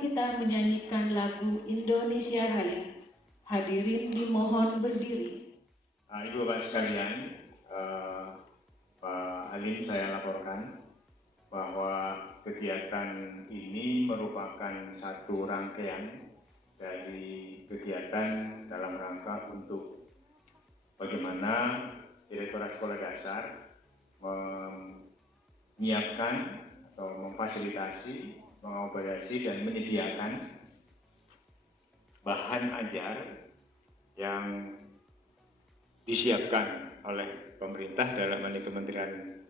kita menyanyikan lagu Indonesia Raya. Hadirin dimohon berdiri. Ibu Bapak sekalian, Pak Halim, saya laporkan bahwa kegiatan ini merupakan satu rangkaian dari kegiatan dalam rangka untuk bagaimana Direktorat Sekolah Dasar menyiapkan atau memfasilitasi, mengakomodasi dan menyediakan bahan ajar yang disiapkan oleh pemerintah dalam hal ini Kementerian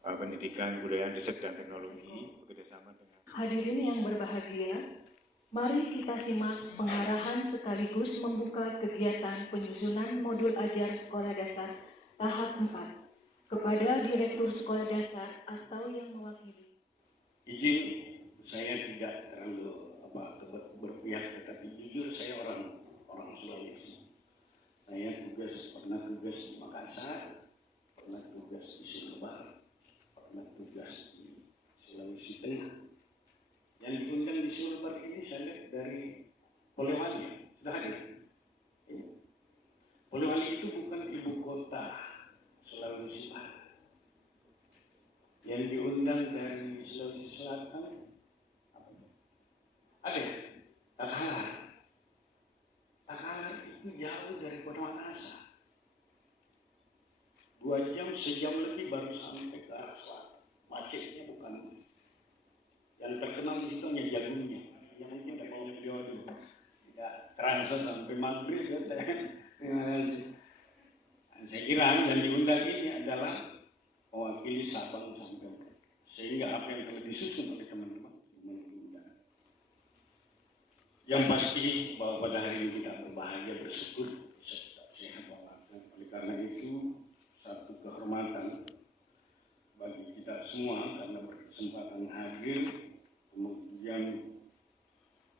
Pendidikan, Kebudayaan, Riset dan Teknologi bekerjasama dengan. Hadirin yang berbahagia, mari kita simak pengarahan sekaligus membuka kegiatan penyusunan modul ajar sekolah dasar tahap 4 kepada Direktur Sekolah Dasar atau yang mewakili. Izin, saya tidak terlalu berpihak, tetapi jujur saya orang Sulawesi. Saya pernah tugas di Makassar, pernah tugas di Sulbar, pernah tugas di Sulawesi Tengah. Yang diundang di Sulbar ini saya lihat dari Polewali, sudah hadir. Polewali itu bukan ibu kota Sulawesi Barat. Yang diundang dari Sulawesi Selatan ada ya? Takalar itu jauh dari Kota Makassar. 2 jam, sejam lebih baru sampai ke arah selatan. Macetnya bukan. Yang terkenal di situ hanya jagungnya. Yang mungkin tidak mau beliau itu. Tidak terasa sampai maghrib kan saya. Terima kasih. Saya kira yang diundang ini adalah mewakili Sabang sampai Merauke. Sehingga apa yang telah disusun oleh teman-teman diundang. Yang pasti bahwa pada hari ini kita berbahagia, bersyukur serta sehat walafiat. Oleh karena itu satu kehormatan bagi kita semua karena berkesempatan hadir, kemudian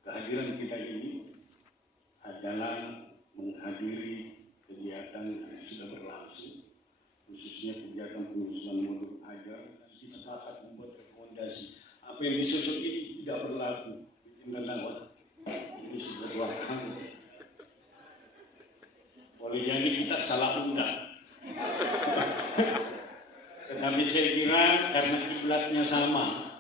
kehadiran kita ini adalah menghadiri kegiatan yang sudah berlangsung, khususnya kegiatan penyusunan modul ajar. Disepakati membuat rekomendasi apa yang disusun ini tidak berlaku tentang ini sudah 2 kali. Boleh jadi kita salah undang. Tetapi saya kira karena kiblatnya sama,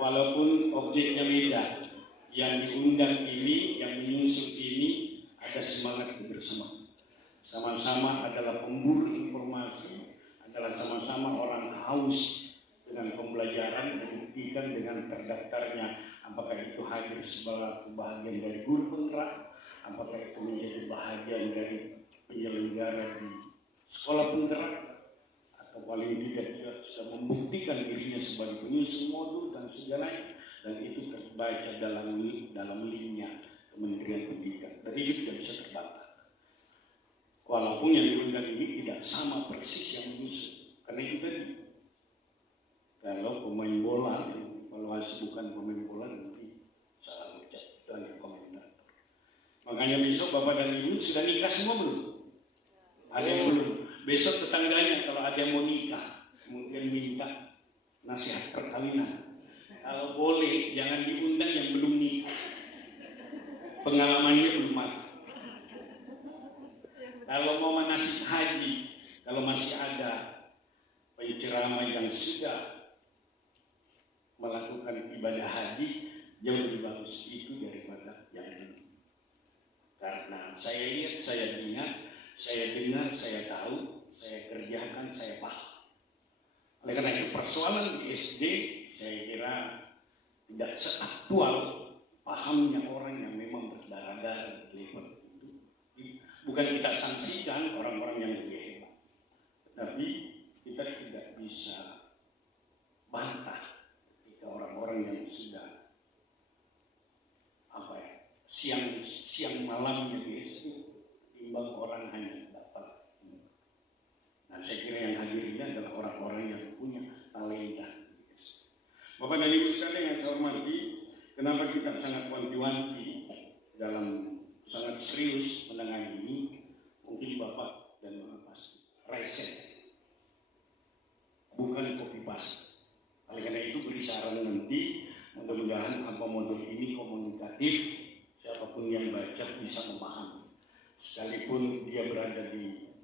walaupun objeknya beda, yang diundang ini, yang menyusun ini ada semangat kebersamaan. Sama-sama adalah pemburu informasi, adalah sama-sama orang haus dengan pembelajaran, dibuktikan dengan terdaftarnya apakah itu hadir sebagai bahagian dari guru penggerak, apakah itu menjadi bahagian dari penyelenggara di sekolah penggerak, atau paling tidak juga sudah membuktikan dirinya sebagai penyusun modul dan segalanya, dan itu terbaca dalam linknya Kementerian Pendidikan, dan itu tidak bisa terbantah. Walaupun yang diundang ini tidak sama persis yang menyusun, karena itu tadi kalau pemain bola, evaluasi bukan pemain bola nanti salah ucap dari komentator. Makanya besok Bapak dan Ibu sudah nikah semua belum? Ada yang belum? Besok tetangganya kalau ada yang mau nikah, kemudian minta nasihat perkawinan. Kalau boleh jangan diundang yang belum nikah, pengalamannya belum ada. Kalau mau manasik haji, kalau masih ada penceramah yang sudah melakukan ibadah haji, jauh lebih bagus itu daripada yang ini. Karena saya lihat, saya ingat, saya dengar, saya tahu, saya kerjakan, saya paham. Oleh karena itu persoalan di SD saya kira tidak seaktual pahamnya orang yang memang berdarah-darah level itu. Bukan kita sanksikan orang-orang yang lebih hebat, tetapi kita tidak bisa bantah ketika orang-orang yang sudah siang malamnya di SD timbang orang hanya dapat. Nah, saya kira yang hadir ini adalah orang-orang yang punya talenta. Bapak dan Ibu sekalian yang saya hormati, kenapa kita sangat wanti-wanti dalam sangat serius menangani ini? Mungkin Bapak dan Bapak pasti riset, bukan copy paste. Oleh karena itu beri saran nanti Mudah-mudahan apa modul ini komunikatif, siapapun yang baca bisa memahami. Sekalipun dia berada di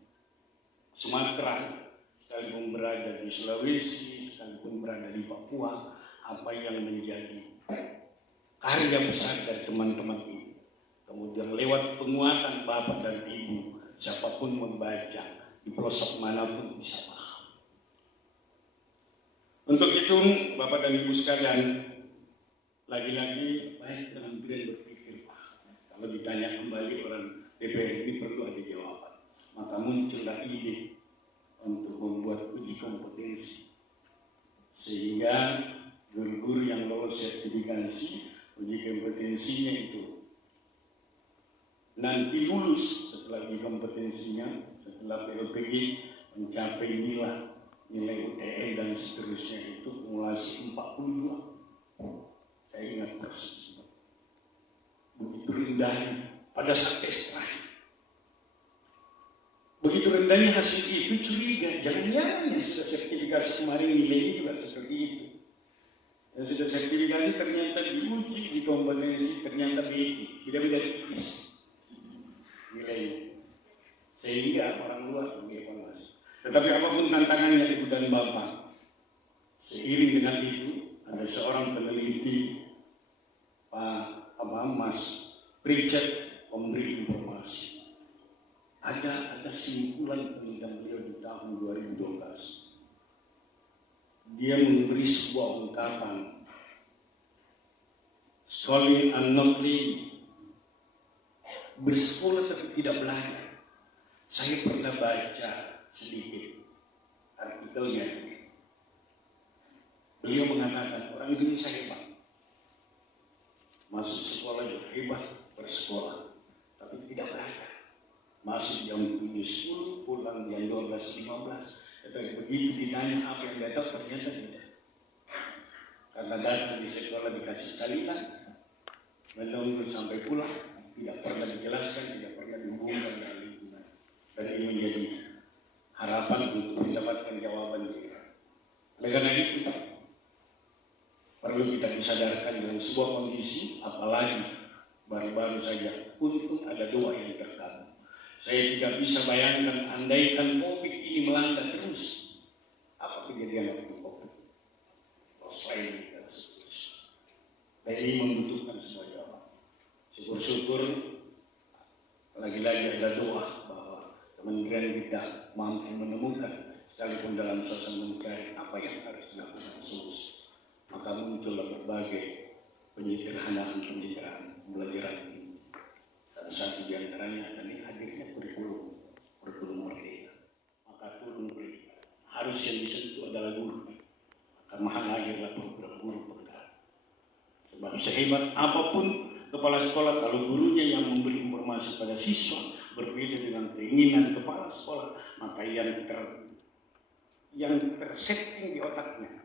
Sumatera, sekalipun berada di Sulawesi, sekalipun berada di Papua, apa yang menjadi karya besar dari teman-teman ini. Kemudian lewat penguatan Bapak dan Ibu, siapapun membaca di pelosok manapun bisa paham. Untuk itu Bapak dan Ibu sekalian, lagi-lagi baik kementerian berpikir, kalau ditanya kembali orang DPR ini perlu ada jawaban. Maka muncullah ide untuk membuat uji kompetensi, sehingga guru-guru yang lolos sertifikasi uji kompetensinya itu nanti lulus setelah uji kompetensinya, setelah PLPG mencapai nilai UTM dan seterusnya itu kumulasi 42. Saya ingat persis, begitu rendahnya pada saat tes terakhir. Begitu rendahnya hasil itu, curiga, jangan-jangan yang sudah sertifikasi kemarin nilainya juga seperti itu. Yang sudah sertifikasi ternyata diuji di kompetensi, ternyata beda-beda tipis nilainya. Sehingga orang luar mengevaluasi. Tetapi apapun tantangannya Ibu dan Bapak, seiring dengan itu ada seorang peneliti, Pak Mas Richard, memberi informasi. Ada simpulan penelitian beliau di tahun 2012. Dia memberi sebuah ungkapan, schooling and not learning, bersekolah tapi tidak belajar. Saya pernah baca sedikit artikelnya. Beliau mengatakan orang Indonesia hebat, masuk sekolah juga hebat, bersekolah tapi tidak belajar. Masuk jam 7.10, pulang jam 12.15. Tetapi begitu ditanya apa yang dia tahu, ternyata tidak. Karena datang di sekolah dikasih salinan, menunggu sampai pulang, tidak pernah dijelaskan, tidak pernah dihubungkan dengan lingkungan. Dan ini menjadi harapan untuk mendapatkan jawaban kita. Oleh karena itu, perlu kita disadarkan dengan sebuah kondisi, apalagi baru-baru saja, untung ada doa yang terkabul. Saya tidak bisa bayangkan andaikan COVID ini melanda terus, apa kejadian waktu COVID? Selain dan seterusnya. Dan ini membutuhkan sebuah jawaban. Syukur-syukur lagi-lagi ada doa bahwa kementerian kita mampu menemukan sekalipun dalam suasana mencari apa yang harus dilakukan solusi. Maka muncullah berbagai penyederhanaan pembelajaran ini. Dan satu di antaranya adalah hadirnya kurikulum merdeka. Maka turun pendidikan. Harus yang disentuh adalah guru. Maka mahal lahirlah program guru penggerak. Sebab sehebat apapun kepala sekolah, kalau gurunya yang memberi informasi pada siswa berbeda dengan keinginan kepala sekolah, maka yang tersetting di otaknya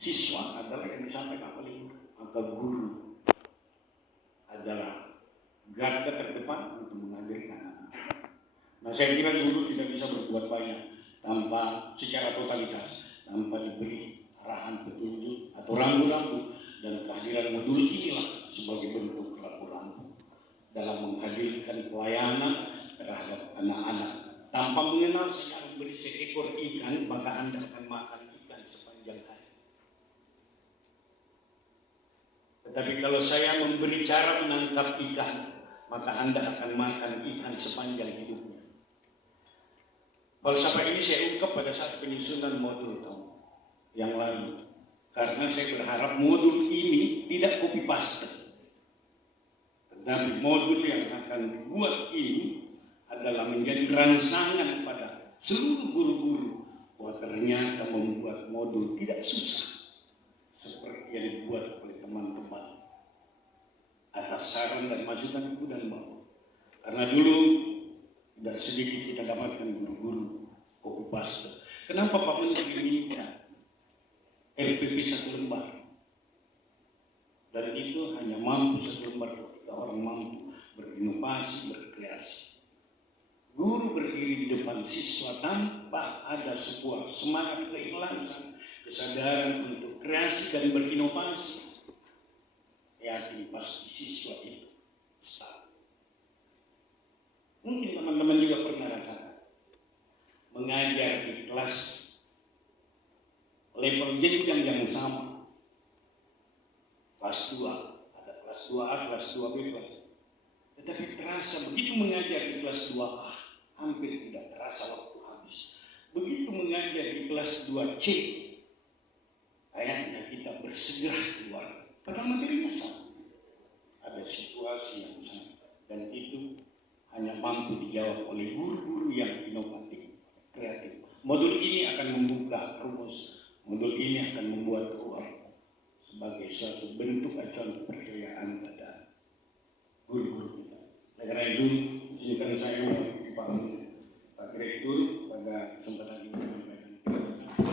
siswa adalah yang disampaikan oleh guru. Maka guru adalah garda terdepan untuk menghadirkan anak-anak. Nah, saya kira guru tidak bisa berbuat banyak tanpa secara totalitas, tanpa diberi arahan petunjuk atau rambu-rambu, dan kehadiran modul inilah sebagai bentuk rambu-rambu dalam menghadirkan pelayanan terhadap anak-anak. Tanpa mengenal saya memberi seekor ikan, maka Anda akan makan ikan sepanjang hari. Tetapi kalau saya memberi cara menangkap ikan, maka Anda akan makan ikan sepanjang hidupnya. Falsafah ini saya ungkap pada saat penyusunan modul tahun yang lalu. Karena saya berharap modul ini tidak copy paste. Tetapi modul yang akan dibuat ini adalah menjadi rangsangan pada seluruh guru-guru bahwa ternyata membuat modul tidak susah seperti yang dibuat oleh teman-teman atas saran dan masukan Ibu dan Bapak. Karena dulu tidak sedikit kita dapatkan guru-guru copy paste. Kenapa Pak Menteri minta LPP 1 lembar? Dan itu hanya mampu 1 lembar ketika orang mampu berinovasi, berkreasi. Guru berdiri di depan siswa tanpa ada sebuah semangat keikhlasan, kesadaran untuk kreasi dan berinovasi, yakin pasti siswa itu stabil. Mungkin teman-teman juga pernah rasakan mengajar di kelas level jenjang yang sama, kelas 2, ada kelas 2A, kelas 2B, kelas. Tetapi terasa begitu mengajar di kelas 2A, hampir tidak terasa waktu habis. Begitu mengajar di kelas 2C, kayaknya kita bersegera keluar. Padahal materinya sama. Ada situasi yang sama. Dan itu hanya mampu dijawab oleh guru-guru yang inovatif, kreatif. Modul ini akan membuka rumus. Modul ini akan membuat ruang sebagai suatu bentuk acuan kepercayaan pada guru-guru kita. Oleh karena itu, izinkan saya Pak Direktur pada kesempatan ini menyampaikan terima kasih.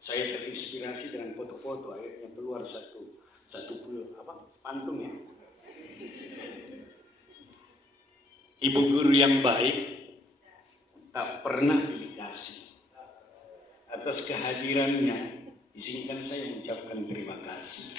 Saya terinspirasi dengan foto-foto, akhirnya keluar satu pantun ya. Ibu guru yang baik tak pernah pilih kasih. Atas kehadirannya, izinkan saya mengucapkan terima kasih.